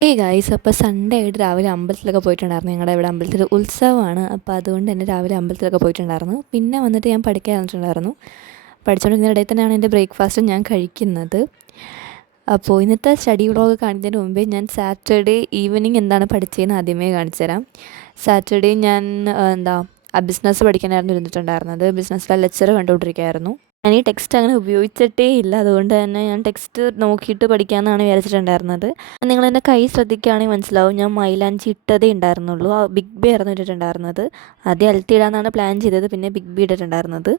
Guys, അപ്പോൾ Sunday ആയിട്ട് രാവിലെ അമ്പലത്തിലൊക്കെ പോയിട്ടുണ്ടായിരുന്നു. ഞങ്ങളുടെ ഇവിടെ അമ്പലത്തിൽ ഉത്സവമാണ്. അപ്പോൾ അതുകൊണ്ട് തന്നെ രാവിലെ അമ്പലത്തിലൊക്കെ പോയിട്ടുണ്ടായിരുന്നു. പിന്നെ വന്നിട്ട് ഞാൻ പഠിക്കാൻ വന്നിട്ടുണ്ടായിരുന്നു. പഠിച്ചുകൊണ്ടിരുന്ന ഇടയിൽ തന്നെയാണ് എൻ്റെ ബ്രേക്ക്ഫാസ്റ്റ് ഞാൻ കഴിക്കുന്നത്. അപ്പോൾ ഇന്നത്തെ സ്റ്റഡി വ്ളോഗ് കാണിക്കുന്നതിന് മുമ്പേ ഞാൻ സാറ്റർഡേ ഈവനിങ് എന്താണ് പഠിച്ചതെന്ന് ആദ്യമേ കാണിച്ചു തരാം. സാറ്റർഡേ ഞാൻ ബിസിനസ് പഠിക്കാനായിരുന്നു ഇരുന്നിട്ടുണ്ടായിരുന്നത്. ബിസിനസ്സിലെ ലെക്ചർ കണ്ടുകൊണ്ടിരിക്കുകയായിരുന്നു. ഞാൻ ഈ ടെക്സ്റ്റ് അങ്ങനെ ഉപയോഗിച്ചിട്ടേ ഇല്ല, അതുകൊണ്ട് തന്നെ ഞാൻ ടെക്സ്റ്റ് നോക്കിയിട്ട് പഠിക്കാമെന്നാണ് വിചാരിച്ചിട്ടുണ്ടായിരുന്നത്. നിങ്ങളെൻ്റെ കൈ ശ്രദ്ധിക്കുകയാണെങ്കിൽ മനസ്സിലാവും, ഞാൻ മൈലാഞ്ചി ഇട്ടതേ ഉണ്ടായിരുന്നുള്ളൂ. ബിഗ് ബി ആയിരുന്നു ഇട്ടിട്ടുണ്ടായിരുന്നത്. ആദ്യം അൽത്തി ഇടാനാണ് പ്ലാൻ ചെയ്തത്, പിന്നെ ബിഗ് ബി ഇട്ടിട്ടുണ്ടായിരുന്നത്.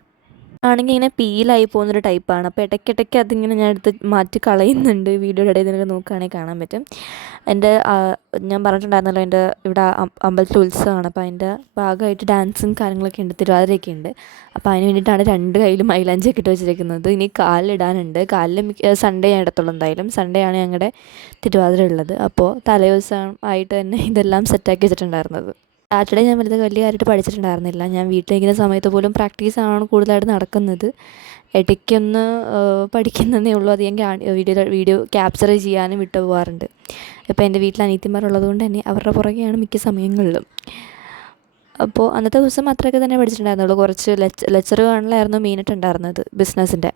ആണെങ്കിൽ ഇങ്ങനെ പീലായി പോകുന്നൊരു ടൈപ്പാണ്. അപ്പോൾ ഇടയ്ക്കിടയ്ക്ക് അതിങ്ങനെ ഞാൻ എടുത്ത് മാറ്റി കളയുന്നുണ്ട്. വീഡിയോയുടെ ഇടയിൽ നിങ്ങൾക്ക് നോക്കുകയാണെങ്കിൽ കാണാൻ പറ്റും. എൻ്റെ ഞാൻ പറഞ്ഞിട്ടുണ്ടായിരുന്നല്ലോ, എൻ്റെ ഇവിടെ അമ്പലത്തിൽ ഉത്സവമാണ്. അപ്പോൾ അതിൻ്റെ ഭാഗമായിട്ട് ഡാൻസും കാര്യങ്ങളൊക്കെ ഉണ്ട്, തിരുവാതിരയൊക്കെ ഉണ്ട്. അപ്പോൾ അതിന് വേണ്ടിയിട്ടാണ് രണ്ട് കയ്യിലും മൈലാഞ്ചിയൊക്കെ ഇട്ട് വെച്ചിരിക്കുന്നത്. ഇനി കാലിലിടാനുണ്ട്. കാലിൽ സൺഡേ ഞാൻ ഇടത്തുള്ളൂ. എന്തായാലും സൺഡേ ആണ് ഞങ്ങളുടെ തിരുവാതിര ഉള്ളത്. അപ്പോൾ തലേദിവസം ആയിട്ട് തന്നെ ഇതെല്ലാം സെറ്റാക്കി വെച്ചിട്ടുണ്ടായിരുന്നത്. സാറ്റർഡേ ഞാൻ വലിയ കാര്യമായിട്ട് പഠിച്ചിട്ടുണ്ടായിരുന്നില്ല. ഞാൻ വീട്ടിലിരിക്കുന്ന സമയത്ത് പോലും പ്രാക്ടീസാണ് കൂടുതലായിട്ട് നടക്കുന്നത്. ഇടയ്ക്കൊന്ന് പഠിക്കുന്നതേ ഉള്ളൂ. അത് ഞാൻ വീഡിയോ ക്യാപ്ചർ ചെയ്യാനും വിട്ടു പോകാറുണ്ട്. ഇപ്പോൾ എൻ്റെ വീട്ടിൽ അനിയത്തിമാരുള്ളത് കൊണ്ട് തന്നെ അവരുടെ പുറകെയാണ് മിക്ക സമയങ്ങളിലും. അപ്പോൾ അന്നത്തെ ദിവസം അത്രയൊക്കെ തന്നെ പഠിച്ചിട്ടുണ്ടായിരുന്നുള്ളൂ. കുറച്ച് ലെക്ചർ കാണലായിരുന്നു മെയിനായിട്ടുണ്ടായിരുന്നത് ബിസിനസ്സിൻ്റെ.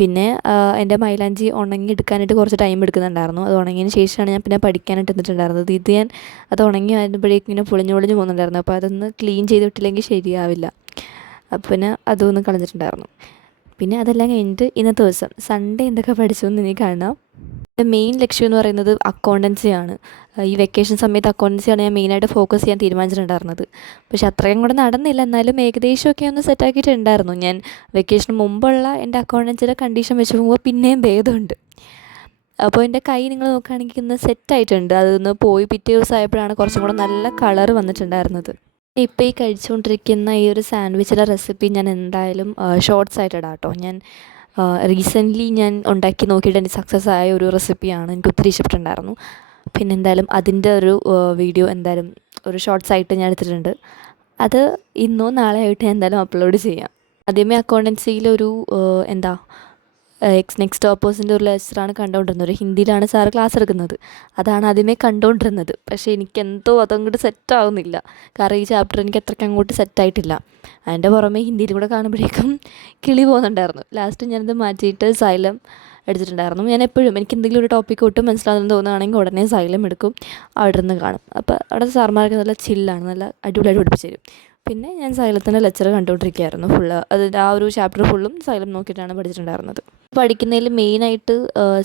പിന്നെ എൻ്റെ മൈലാഞ്ചി ഉണങ്ങിയെടുക്കാനായിട്ട് കുറച്ച് ടൈം എടുക്കുന്നുണ്ടായിരുന്നു. അത് ഉണങ്ങിയതിന് ശേഷമാണ് ഞാൻ പിന്നെ പഠിക്കാനായിട്ട് നിന്നിട്ടുണ്ടായിരുന്നത്. ഇത് ഞാൻ അത് ഉണങ്ങി വരുമ്പോഴേക്കും ഇങ്ങനെ പൊളിഞ്ഞു പോകുന്നുണ്ടായിരുന്നു. അപ്പോൾ അതൊന്ന് ക്ലീൻ ചെയ്തിട്ടില്ലെങ്കിൽ ശരിയാവില്ല. അപ്പോൾ പിന്നെ അതൊന്നും കളഞ്ഞിട്ടുണ്ടായിരുന്നു. പിന്നെ അതെല്ലാം കഴിഞ്ഞിട്ട് ഇന്നത്തെ ദിവസം സൺഡേ എന്തൊക്കെ പഠിച്ചു എന്ന് ഇനി കാണാം. മെയിൻ ലക്ഷ്യം എന്ന് പറയുന്നത് അക്കൗണ്ടൻസിയാണ്. ഈ വെക്കേഷൻ സമയത്ത് അക്കൗണ്ടൻസിയാണ് ഞാൻ മെയിനായിട്ട് ഫോക്കസ് ചെയ്യാൻ തീരുമാനിച്ചിട്ടുണ്ടായിരുന്നത്. പക്ഷെ അത്രയും കൂടെ നടന്നില്ല. എന്നാലും ഏകദേശമൊക്കെ ഒന്ന് സെറ്റാക്കിയിട്ടുണ്ടായിരുന്നു. ഞാൻ വെക്കേഷന് മുമ്പുള്ള എൻ്റെ അക്കൗണ്ടൻസിയുടെ കണ്ടീഷൻ വെച്ച് പോകുമ്പോൾ പിന്നെയും ഭേദമുണ്ട്. അപ്പോൾ എൻ്റെ കൈ നിങ്ങൾ നോക്കുകയാണെങ്കിൽ ഇന്ന് സെറ്റായിട്ടുണ്ട്. അതൊന്ന് പോയി പിറ്റേ ദിവസം ആയപ്പോഴാണ് കുറച്ചും കൂടെ നല്ല കളർ വന്നിട്ടുണ്ടായിരുന്നത്. ഇപ്പോൾ ഈ കഴിച്ചുകൊണ്ടിരിക്കുന്ന ഈ ഒരു സാൻഡ്വിച്ചിലെ റെസിപ്പി ഞാൻ എന്തായാലും ഷോർട്സ് ആയിട്ട് ഇടാം കേട്ടോ. ഞാൻ റീസെൻ്റ്ലി ഞാൻ ഉണ്ടാക്കി നോക്കിയിട്ട് എനിക്ക് സക്സസ് ആയ ഒരു റെസിപ്പിയാണ്. എനിക്ക് ഒത്തിരി ഇഷ്ടപ്പെട്ടിട്ടുണ്ടായിരുന്നു. പിന്നെ എന്തായാലും അതിൻ്റെ ഒരു വീഡിയോ എന്തായാലും ഒരു ഷോർട്സ് ആയിട്ട് ഞാൻ എടുത്തിട്ടുണ്ട്. അത് ഇന്നോ നാളെ ആയിട്ട് ഞാൻ എന്തായാലും അപ്ലോഡ് ചെയ്യാം. ആദ്യമേ അക്കൗണ്ടൻസിയിലൊരു നെക്സ്റ്റ് ഓപ്പോസിൻ്റെ ഒരു ലെക്ചറാണ് കണ്ടുകൊണ്ടിരുന്നത്. ഒരു ഹിന്ദിയിലാണ് സാറ് ക്ലാസ് എടുക്കുന്നത്. അതാണ് ആദ്യമേ കണ്ടുകൊണ്ടിരുന്നത്. പക്ഷേ എനിക്കെന്തോ അതങ്ങോട്ട് സെറ്റാവുന്നില്ല. കാരണം ഈ ചാപ്റ്റർ എനിക്ക് അത്രയ്ക്ക് അങ്ങോട്ട് സെറ്റായിട്ടില്ല. അതിൻ്റെ പുറമെ ഹിന്ദിയിൽ കൂടെ കാണുമ്പോഴേക്കും കിളി പോകുന്നുണ്ടായിരുന്നു. ലാസ്റ്റ് ഞാനത് മാറ്റിയിട്ട് സൈലം എടുത്തിട്ടുണ്ടായിരുന്നു. ഞാൻ എപ്പോഴും എനിക്ക് എന്തെങ്കിലും ഒരു ടോപ്പിക്ക് ഒട്ടും മനസ്സിലാകുന്നത് തോന്നുകയാണെങ്കിൽ ഉടനെ സൈലം എടുക്കും, അവിടെ നിന്ന് കാണും. അപ്പോൾ അവിടുത്തെ സാർമാരൊക്കെ നല്ല ചില്ലാണ്, നല്ല അടിപൊളിയായിട്ട് പഠിപ്പിച്ച് തരും. പിന്നെ ഞാൻ സൈലത്തിൻ്റെ ലെക്ചർ കണ്ടുകൊണ്ടിരിക്കുകയായിരുന്നു. അതിൻ്റെ ആ ഒരു ചാപ്റ്റർ ഫുള്ളും സൈലം നോക്കിയിട്ടാണ് പഠിച്ചിട്ടുണ്ടായിരുന്നത്. പഠിക്കുന്നതിൽ മെയിനായിട്ട്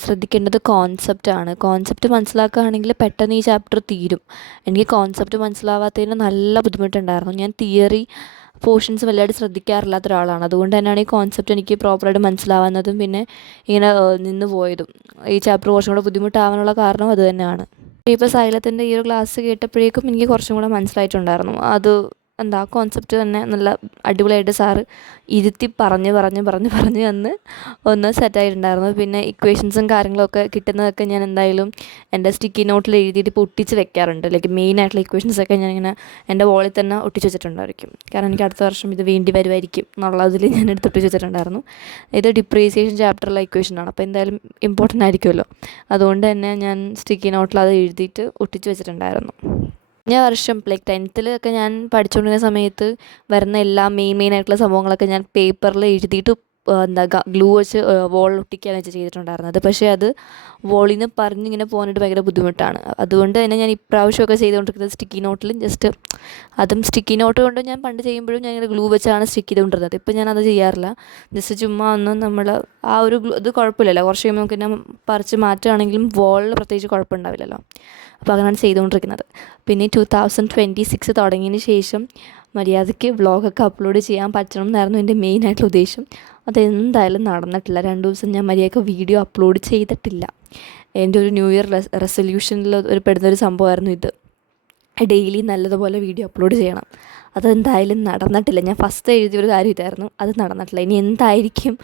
ശ്രദ്ധിക്കേണ്ടത് കോൺസെപ്റ്റാണ്. കോൺസെപ്റ്റ് മനസ്സിലാക്കുകയാണെങ്കിൽ പെട്ടെന്ന് ഈ ചാപ്റ്റർ തീരും. എനിക്ക് കോൺസെപ്റ്റ് മനസ്സിലാവാത്തതിന് നല്ല ബുദ്ധിമുട്ടുണ്ടായിരുന്നു. ഞാൻ തിയറി പോർഷൻസ് വലുതായിട്ട് ശ്രദ്ധിക്കാറില്ലാത്ത ഒരാളാണ്. അതുകൊണ്ട് തന്നെയാണ് ഈ കോൺസെപ്റ്റ് എനിക്ക് പ്രോപ്പറായിട്ട് മനസ്സിലാവുന്നതും പിന്നെ ഇങ്ങനെ നിന്ന് പോയതും. ഈ ചാപ്റ്റർ കുറച്ചും കൂടെ ബുദ്ധിമുട്ടാവാനുള്ള കാരണം അത് തന്നെയാണ്. ഇപ്പോൾ സൈലത്തിൻ്റെ ഈ ഒരു ക്ലാസ് കേട്ടപ്പോഴേക്കും എനിക്ക് കുറച്ചും കൂടെ മനസ്സിലായിട്ടുണ്ടായിരുന്നു. അത് കോൺസെപ്റ്റ് തന്നെ നല്ല അടിപൊളിയായിട്ട് സാറ് ഇരുത്തി പറഞ്ഞ് വന്ന് ഒന്ന് സെറ്റായിട്ടുണ്ടായിരുന്നു. പിന്നെ ഇക്വേഷൻസും കാര്യങ്ങളൊക്കെ കിട്ടുന്നതൊക്കെ ഞാൻ എന്തായാലും എൻ്റെ സ്റ്റിക്കി നോട്ടിൽ എഴുതിയിട്ട് ഇപ്പോൾ ഒട്ടിച്ച് വെക്കാറുണ്ട്. ലൈക്ക് മെയിനായിട്ടുള്ള ഇക്വേഷൻസൊക്കെ ഞാനിങ്ങനെ എൻ്റെ വോളിൽ തന്നെ ഒട്ടിച്ച് വെച്ചിട്ടുണ്ടായിരിക്കും. കാരണം എനിക്ക് അടുത്ത വർഷം ഇത് വേണ്ടി വരുമായിരിക്കും എന്നുള്ളതിൽ ഞാൻ എടുത്ത് ഒട്ടിച്ച് വെച്ചിട്ടുണ്ടായിരുന്നു. ഇത് ഡിപ്രീസിയേഷൻ ചാപ്റ്ററിലെ ഇക്വേഷനാണ്. അപ്പോൾ എന്തായാലും ഇമ്പോർട്ടൻ്റ് ആയിരിക്കുമല്ലോ. അതുകൊണ്ട് തന്നെ ഞാൻ സ്റ്റിക്കി നോട്ടിൽ അത് എഴുതിയിട്ട് ഒട്ടിച്ച് വെച്ചിട്ടുണ്ടായിരുന്നു. കഴിഞ്ഞ വർഷം ലൈക്ക് 10th ഞാൻ പഠിച്ചുകൊണ്ടിരുന്ന സമയത്ത് വരുന്ന എല്ലാ മെയിനായിട്ടുള്ള സംഭവങ്ങളൊക്കെ ഞാൻ പേപ്പറിൽ എഴുതിയിട്ട് ഗ്ലൂ വെച്ച് വോളിൽ ഒട്ടിക്കുകയാണ് വെച്ച് ചെയ്തിട്ടുണ്ടായിരുന്നത്. പക്ഷേ അത് വോളിൽ നിന്ന് പറഞ്ഞിങ്ങനെ പോകാനായിട്ട് ഭയങ്കര ബുദ്ധിമുട്ടാണ്. അതുകൊണ്ട് തന്നെ ഞാൻ ഇപ്രാവശ്യമൊക്കെ ചെയ്തുകൊണ്ടിരിക്കുന്നത് സ്റ്റിക്കി നോട്ടിൽ ജസ്റ്റ് അതും സ്റ്റിക്കി നോട്ട് കൊണ്ട് ഞാൻ പണ്ട് ചെയ്യുമ്പോഴും ഞാൻ ഇങ്ങനെ ഗ്ലൂ വെച്ചാണ് സ്റ്റിക്ക് ചെയ്തുകൊണ്ടിരുന്നത്. ഇപ്പം ഞാനത് ചെയ്യാറില്ല. ജസ്റ്റ് ചുമ്മാ ഒന്ന് നമ്മൾ ആ ഒരു ഇത് കുഴപ്പമില്ലല്ലോ, കുറച്ച് കഴിയുമ്പോൾ നമുക്ക് തന്നെ പറിച്ച് മാറ്റുകയാണെങ്കിലും വോളിൽ പ്രത്യേകിച്ച് കുഴപ്പമുണ്ടാവില്ലല്ലോ. അപ്പോൾ അങ്ങനെയാണ് ചെയ്തുകൊണ്ടിരിക്കുന്നത്. പിന്നെ 2026 തുടങ്ങിയതിന് ശേഷം മര്യാദയ്ക്ക് വ്ളോഗൊക്കെ അപ്ലോഡ് ചെയ്യാൻ പറ്റണം എന്നായിരുന്നു എൻ്റെ മെയിനായിട്ടുള്ള ഉദ്ദേശം. അതെന്തായാലും നടന്നിട്ടില്ല. 2 ദിവസം ഞാൻ മര്യാദയ്ക്ക് വീഡിയോ അപ്ലോഡ് ചെയ്തിട്ടില്ല. എൻ്റെ ഒരു ന്യൂ ഇയർ റെസൊല്യൂഷനിൽ പെടുന്നൊരു സംഭവമായിരുന്നു ഇത്. ഡെയിലി നല്ലതുപോലെ വീഡിയോ അപ്ലോഡ് ചെയ്യണം. അതെന്തായാലും നടന്നിട്ടില്ല. ഞാൻ ഫസ്റ്റ് എഴുതിയൊരു കാര്യം ഇതായിരുന്നു, അത് നടന്നിട്ടില്ല. ഇനി എന്തായിരിക്കും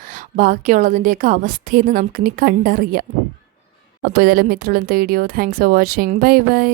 ബാക്കിയുള്ളതിൻ്റെയൊക്കെ അവസ്ഥയെന്ന് നമുക്കിനി കണ്ടറിയാം. അപ്പോൾ ഇതെല്ലാം ഇത്രയുള്ള video. Thanks for watching. Bye bye.